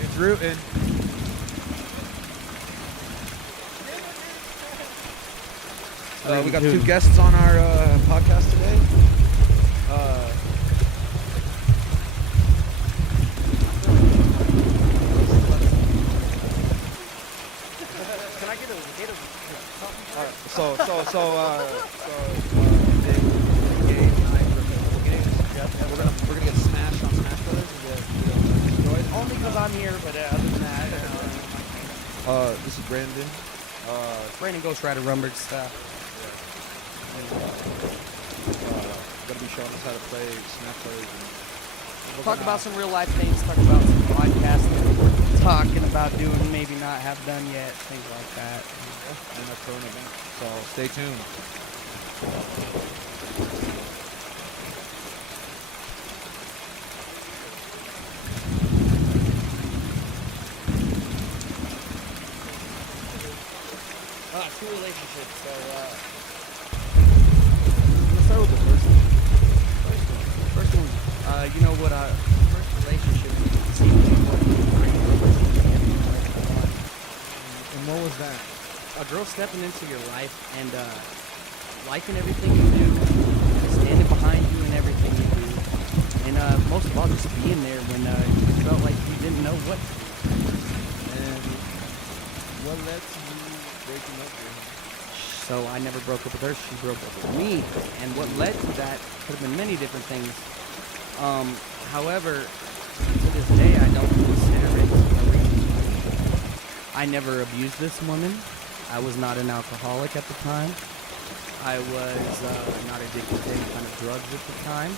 It's rooting. We got two guests on our podcast today. Can I get a we're gonna get smashed on Smash Brothers and get destroyed. Only because I'm here, but other than that, This is Brandon. Brandon Ghost Rider Rumberg stuff. Gonna be showing us how to play Smash Brothers. Talk about some real life things. Talk about some podcasting. We're talking about doing, maybe not have done yet, things like that. And a current event. So stay tuned. Two relationships. So Let's start with the first one. first one, you know what? First relationship seemed to be great. And what was that? A girl stepping into your life and liking everything you do, standing behind you in everything you do, and most of all, just being there when you felt like you didn't know what to do. And what led to you breaking up with her? So I never broke up with her. She broke up with me. And what led to that could have been many different things. However, to this day, I don't consider it a reason. I never abused this woman. I was not an alcoholic at the time. I was not addicted to any kind of drugs at the time.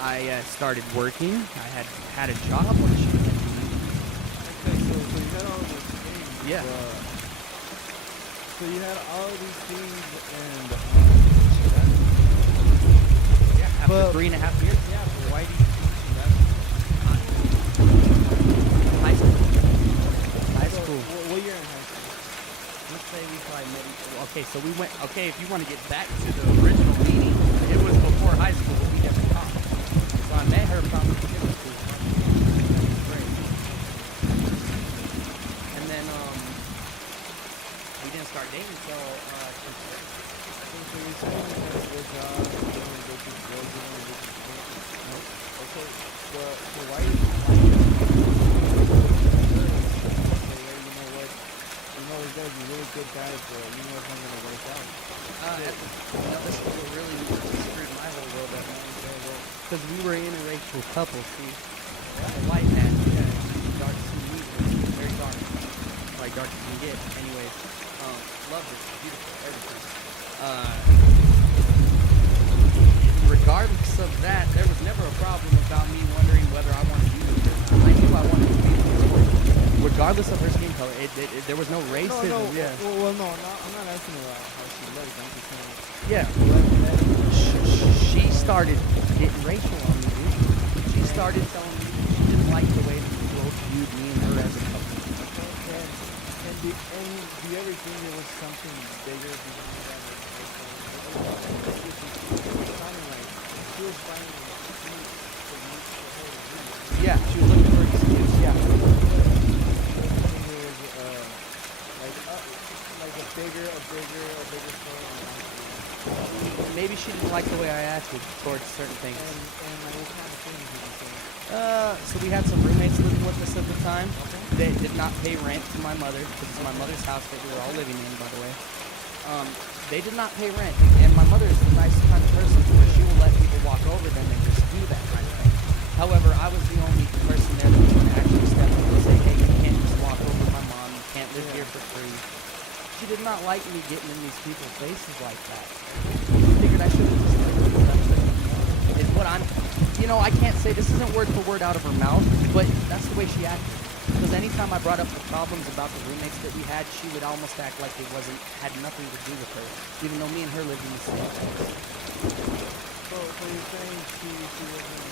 I started working. I had a job when she met me. Okay, so you had all those things. Yeah. So you had all these things and Yeah, after 3.5 years. Yeah, why do you high school. High school. What year in high school? Let's say we probably met. Okay, so we went. Okay, if you want to get back to the original meeting, it was before high school, but we never talked. So I met her probably in middle school, seventh grade, and then we didn't start dating until tenth grade. So you're saying you had a good job, you don't want to go to school, you don't want to go to school. Okay, so why you say, hey, you know what? You know these guys are really good guys, but you know it's not gonna work out. This is what really screwed my whole world up, man. Because we were interracial couples, see. A white man, yeah, dark skin, we were very dark. Like dark as you can get. Anyways, loved it, beautiful, everything. Regardless of that, there was never a problem about me wondering whether I wanted to be with her or not. I knew I wanted to be with her. Regardless of her skin color, there was no racism. No, yeah. well, no, I'm not asking about how she looks. I'm just saying. Yeah. She started getting racial on me, dude. She started telling me that she didn't like the way that we both viewed me and her as a couple. And do you ever think there was something bigger behind that? She was finding an excuse for her to leave. Yeah, she was looking for an excuse, yeah. There was like a bigger story. Maybe she didn't like the way I acted towards certain things. And like what kind of things did you say? So we had some roommates living with us at the time. Okay. They did not pay rent to my mother, because it's my mother's house that we were all living in, by the way. They did not pay rent, and my mother is the nice kind of person where she will let people walk over them and just do that kind of thing. However, I was the only person there that was going to actually step up and say, hey, you can't just walk over my mom, you can't live here for free. She did not like me getting in these people's faces like that. I figured I should have just left it. Is what I'm, I can't say, this isn't word for word out of her mouth, but that's the way she acted. Because anytime I brought up the problems about the roommates that we had, she would almost act like it had nothing to do with her, even though me and her lived in the same place. So you're saying she wasn't...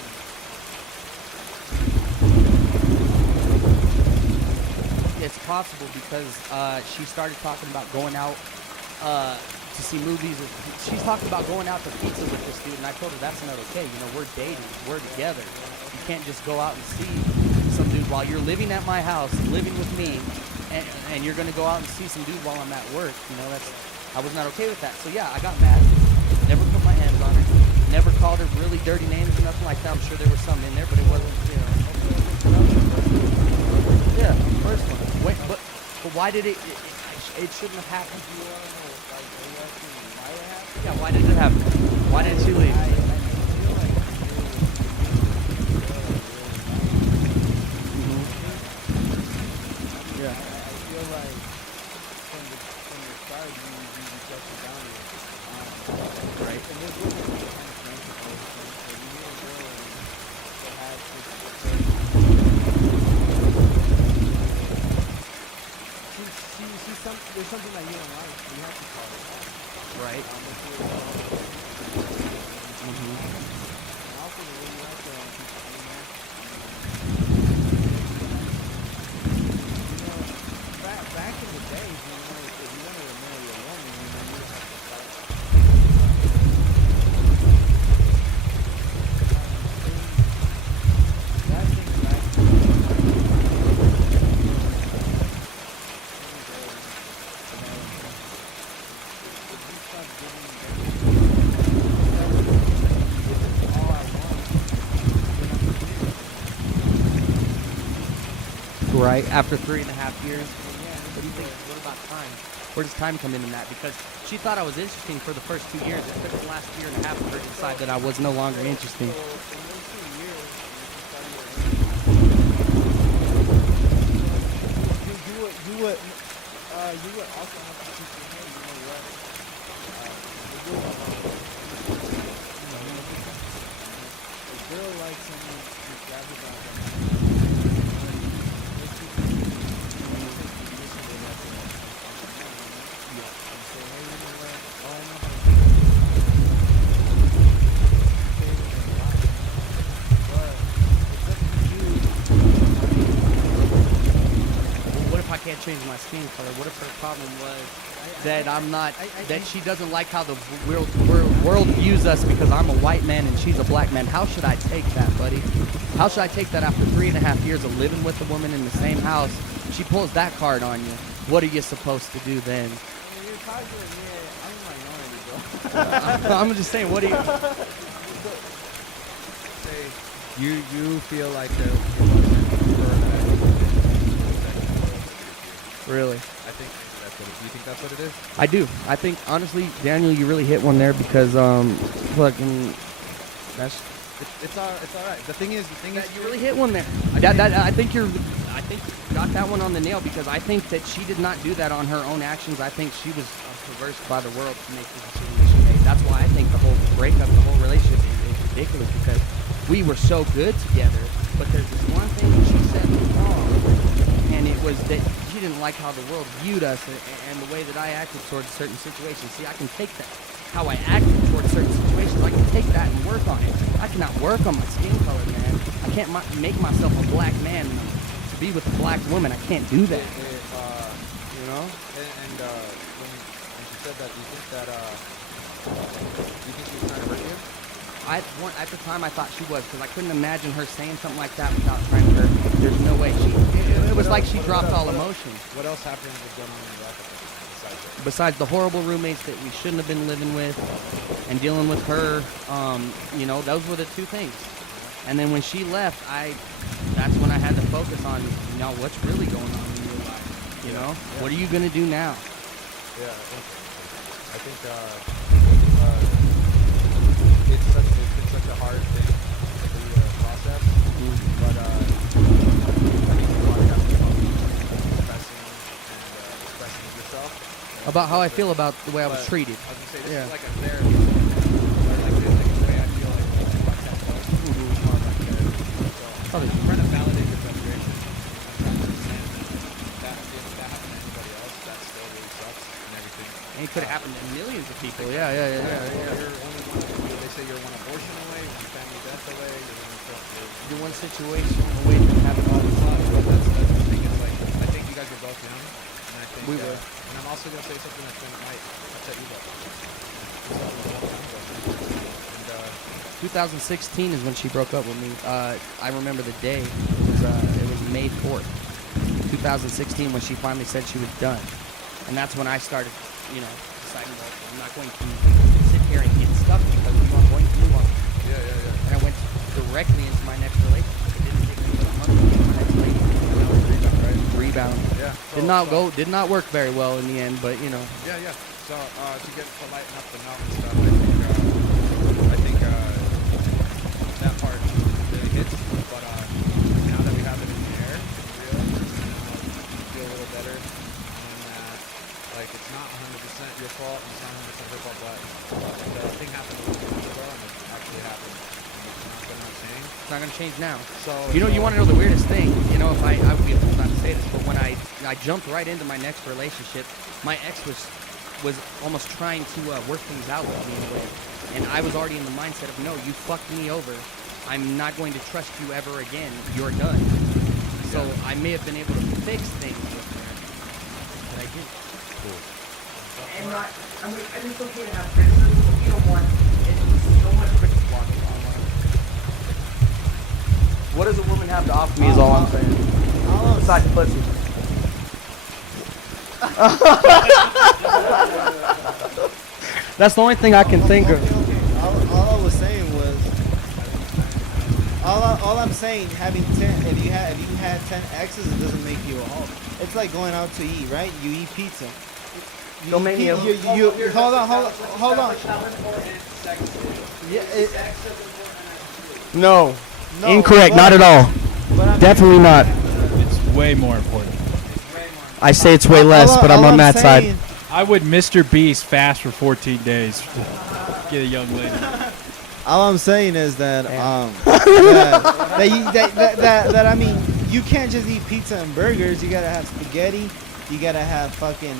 It's possible because she started talking about going out to see movies. She's talked about going out to pizza with this dude, and I told her that's not okay. You know, we're dating, we're together. You can't just go out and see some dude while you're living at my house, living with me, and you're gonna go out and see some dude while I'm at work. You know, I was not okay with that. So yeah, I got mad. Never put my hands on her. Never called her really dirty names or nothing like that. I'm sure there was some in there, but it wasn't. You know. Yeah, first one. Wait, but why did it? It shouldn't have happened. You want to know, like, are you asking me why it happened? Yeah, why did it happen? Why didn't she leave? I feel like Yeah. I feel like from the start you set the boundary. Right. And this wasn't kind of sensible. So you need a girl that has this there's something that you don't like, you have to call it out. Right. And also the way you like to back in the days, if you wanted to marry a woman, you would have to start that thing back Right. After 3.5 years. What do you think? What about time? Where does time come in that? Because she thought I was interesting for the first 2 years. It took the last 1.5 years for her to decide that I was no longer interesting. So in those 2 years, you would also have to teach your hey, you know what? A girl likes someone to grab it by the hand. Can't change my skin color. What if her problem was that I'm not, that she doesn't like how the world views us because I'm a white man and she's a black man? How should I take that, buddy? How should I take that after 3.5 years of living with a woman in the same house? She pulls that card on you. What are you supposed to do then? I mean, you're talking to me. I'm in minority, bro. I'm just saying, what do you say? You feel like there wasn't for that. Really? I think that's what it is. Do you think that's what it is? I do. I think, honestly, Daniel, you really hit one there because, fucking, that's... It's all right. The thing is, you really hit one there. I think you got that one on the nail because I think that she did not do that on her own actions. I think she was coerced by the world to make the decision that she made. That's why I think the whole breakup, the whole relationship is ridiculous because we were so good together, but there's this one thing that she said was wrong, and it was that she didn't like how the world viewed us and the way that I acted towards certain situations. See, I can take that, how I acted towards certain situations, I can take that and work on it. I cannot work on my skin color, man. I can't make myself a black man to be with a black woman. I can't do that. You know? And when she said that, do you think she was trying to hurt you? At the time, I thought she was because I couldn't imagine her saying something like that without trying to hurt. There's no way. It was like she dropped all emotion. What else happened was going on in your life besides the horrible roommates that we shouldn't have been living with and dealing with her? You know, those were the two things. And then when she left, that's when I had to focus on, you know, what's really going on in your life. You know, what are you gonna do now? Yeah, I think it's been such a hard thing to process, but I think the podcast is about expressing yourself. About how I feel about the way I was treated. I was gonna say this is like a therapy, or like the way I feel like the podcast goes. It's more like therapy. So I'm trying to validate your frustration. I'm trying to understand that if that happened to anybody else, that still really sucks and everything. And it could have happened to millions of people. You're only one. They say you're one abortion away, one family death away. You're one situation away from having all the time. But that's the thing. It's like I think you guys are both young, and I think, We will. and I'm also gonna say something that might upset you, but this happened a long time ago. And 2016 is when she broke up with me. I remember the day. It was May 4th, 2016, when she finally said she was done, and that's when I started, deciding, well, I'm not going to sit here and get stuck because I'm going to move on. yeah. And I went directly into my next relationship. It didn't take me but a month to get my next lady. Rebound. Yeah. Did not work very well in the end, but Yeah. So to lighten up the note and stuff, I think that part really hits. But now that we have it in the air, it's real. Now you feel a little better, and like it's not 100% your fault, and it's not 100% her fault, but the thing happened a long time ago, and it actually happened. And it's not gonna change. it's not going to change now. So You want to know the weirdest thing? If I would be a fool not to say this, but when I jumped right into my next relationship, my ex was almost trying to work things out with me in a way, and I was already in the mindset of, no, you fucked me over. I'm not going to trust you ever again. You're done. So I may have been able to fix things with her, but I didn't. Cool. And it's okay to have criticism, but we don't want so much criticism online. What does a woman have to offer me is all I'm saying. Besides pussy. That's the only thing I can think of. Okay. All I was saying was, all I'm saying, having 10, if you had 10 exes, it doesn't make you a hoe. It's like going out to eat, right? You eat pizza. Don't make me a hold on. Yeah, No. no, Incorrect. but- Not at all. but I'm- Definitely not. It's way more important. I say it's way less, but I'm on that side. I would Mr. Beast fast for 14 days to get a young lady. All I'm saying is that Damn. that I mean, you can't just eat pizza and burgers. You gotta have spaghetti. You gotta have fucking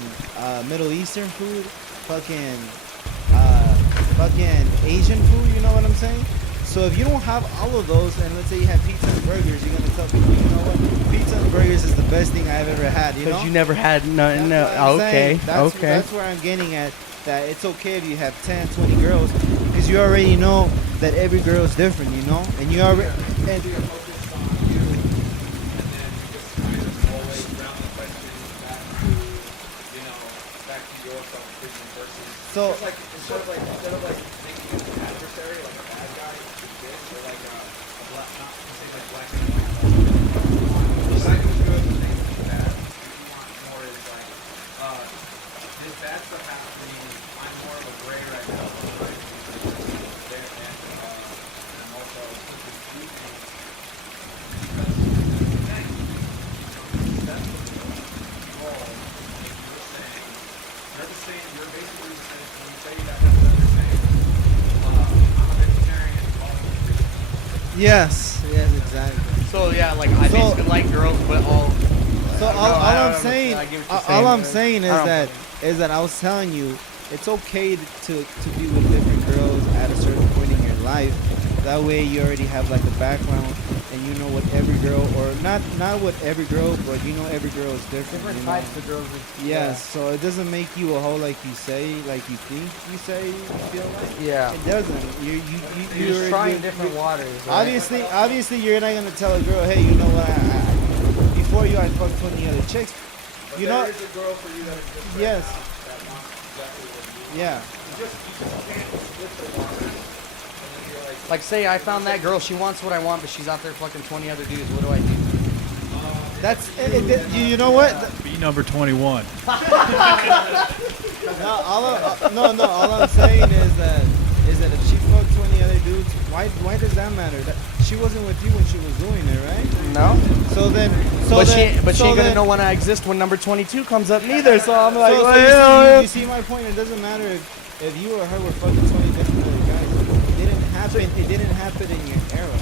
Middle Eastern food, fucking Asian food. You know what I'm saying? So if you don't have all of those, and let's say you have pizza and burgers, you're gonna tell people, you know what? Pizza and burgers is the best thing I've ever had. You know? Because you never had none. No. That's what I'm Okay. saying. That's where I'm getting at. That it's okay if you have 10, 20 girls, because you already know that every girl is different, you know, and you already. And, You're focused on you, and then you just kind of always round the question back to your self-improvement versus. So- it's like instead of making it an adversary, like a bad guy, is this, or like a black, not to say like black and white. The side was good, the thing was bad. What you want more is like, this bad stuff happening. I'm more of a gray right now. Right? There and I'm also thinking few things because thanks. That's the goal. You're saying, you're basically saying, when you say that, that's what you're saying. I'm a vegetarian. yes, exactly. So yeah, like I basically like girls, but all. So all I'm saying, is that I was telling you, it's okay to be with different girls at a certain point in your life. That way you already have like a background, and you know what every girl, or not what every girl, but you know every girl is different. Different you know? types of girls. Yes, so it doesn't make you a hoe like you say, like you think you say, you feel like. Yeah. It doesn't. You're just trying different waters. Right? Obviously, you're not gonna tell a girl, hey, you know what? I before you, I fucked 20 other chicks. But You know. there is a girl for you that is just right Yes. now that wants exactly what you want. Yeah. You just can't split the waters, and then you're like, Say I found that girl, she wants what I want, but she's out there fucking 20 other dudes. What do I do? That's you know what? Be number 21. No, all I'm saying is that if she fucked 20 other dudes, why does that matter? That she wasn't with you when she was doing it, right? No. But she ain't gonna know when I exist when number 22 comes up neither. So I'm like, you see my point. It doesn't matter if you or her were fucking 20 different other guys. It didn't happen in your era.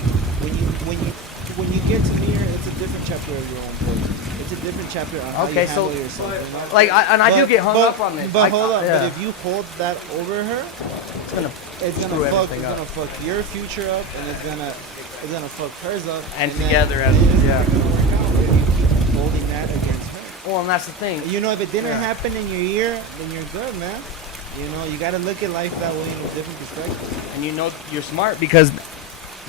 When you get to me here, it's a different chapter of your own book. It's a different chapter on how you handle yourself. You know? like, I do get hung up on this. But hold on. Yeah. But if you hold that over her, it's screw everything gonna fuck your future up, and it's gonna fuck hers up. And then together it's yeah. not gonna work out if you keep holding that against her. Well, and that's the thing. You know, if it didn't Yeah. happen in your year, then you're good, man. You know, you got to look at life that way in a different perspective. And you know you're smart because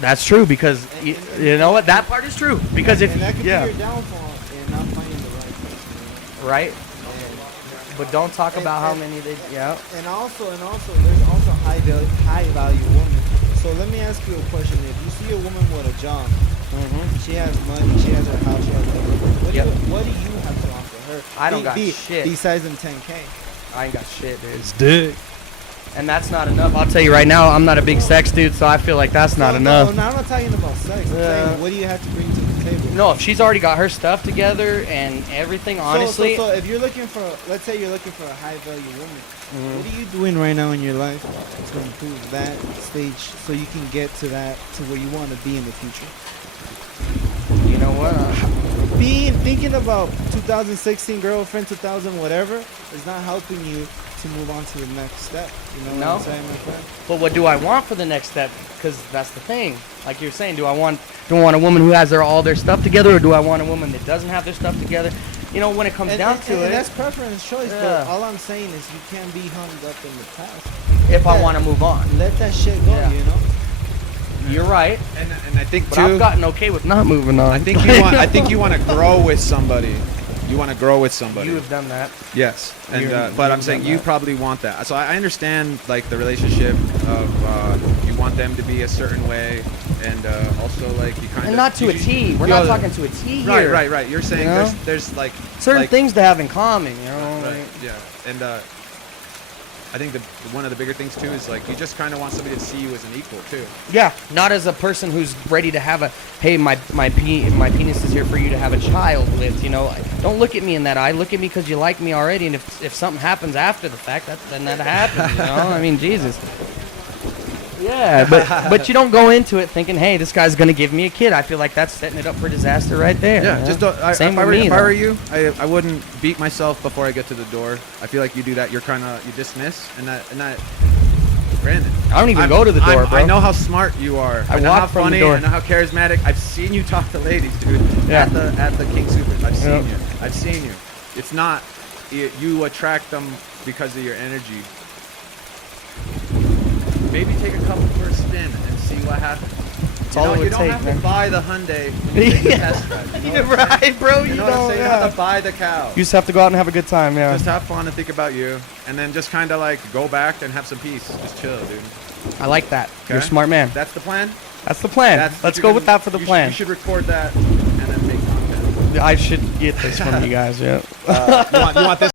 that's true. Because you know what, that part is true. Because if and that could yeah, be your downfall in not finding the right person. right. And, But don't talk And- about how and- many they. Yeah. and also, there's also high value women. So let me ask you a question: if you see a woman with a job, Mm-hmm. she has money, she has her house, she has everything. Yep. What do you have to offer her? I don't got shit. Besides them 10K. I ain't got shit, dude. It's dick. And that's not enough. I'll tell you right now, I'm not a big sex dude, so I feel like that's not enough. No, I'm not talking about sex. I'm saying, what do you have to bring to the table? No, if she's already got her stuff together and everything, honestly. So if you're looking for, let's say you're looking for a high value woman, Mhm. what are you doing right now in your life to improve that stage so you can get to where you want to be in the future? You know what? Thinking about 2016 girlfriend, 2000 whatever, is not helping you to move on to the next step. You know what I'm saying, my friend? But what do I want for the next step? Because that's the thing. Like you're saying, do I want a woman who has all their stuff together, or do I want a woman that doesn't have their stuff together? You know, when it comes down to it, that's preference choice. Yeah. But all I'm saying is you can't be hung up in the past. if I Yeah. want to move on, Let that shit go. Yeah. You know. you're right. And I think But too. I've gotten okay with not moving on. I think you want to grow with somebody. You want to grow with somebody. You have done that. Yes, and You're- but I'm you've saying done you that. probably want that. So I understand like the relationship of you want them to be a certain way, and also like you kind And of not to a T. We're not talking to a T here. Right. You're saying You know? there's like Certain like, things to have in common, you know. Right. like- Yeah, and I think one of the bigger things too is like you just kind of want somebody to see you as an equal too. Yeah, not as a person who's ready to have hey, my penis is here for you to have a child with, you know. Don't look at me in that eye. Look at me because you like me already, and if something happens after the fact, then that happens, you know. I mean, Jesus. Yeah, but you don't go into it thinking, hey, this guy's gonna give me a kid. I feel like that's setting it up for disaster right there. Yeah, you know? just don't. Same if with me. if I though. were you, I wouldn't beat myself before I get to the door. I feel like you do that. You dismiss, and that. Brandon, I don't even go to the door, bro. I know how smart you are. I know walk how from the funny. door. I know how charismatic. I've seen you talk to ladies, dude. Yeah. At the King Supers. I've seen Yep. you. I've seen you. It's not you attract them because of your energy. Maybe take a couple for a spin and see what happens. That's all it would you don't take, have man. to buy the Hyundai when you take the test drive. You know what I'm saying? right, bro. You know what I'm saying? You don't have to buy the cow. You just have to go out and have a good time, yeah. Just have fun and think about you, and then just kind of like go back and have some peace. Just chill, dude. I like that. You're a Okay? smart man. That's the plan. That's the plan. That's Let's you're go gonna- with that for the you plan. You should record that and then make content. I should get this from you guys, yeah. You want this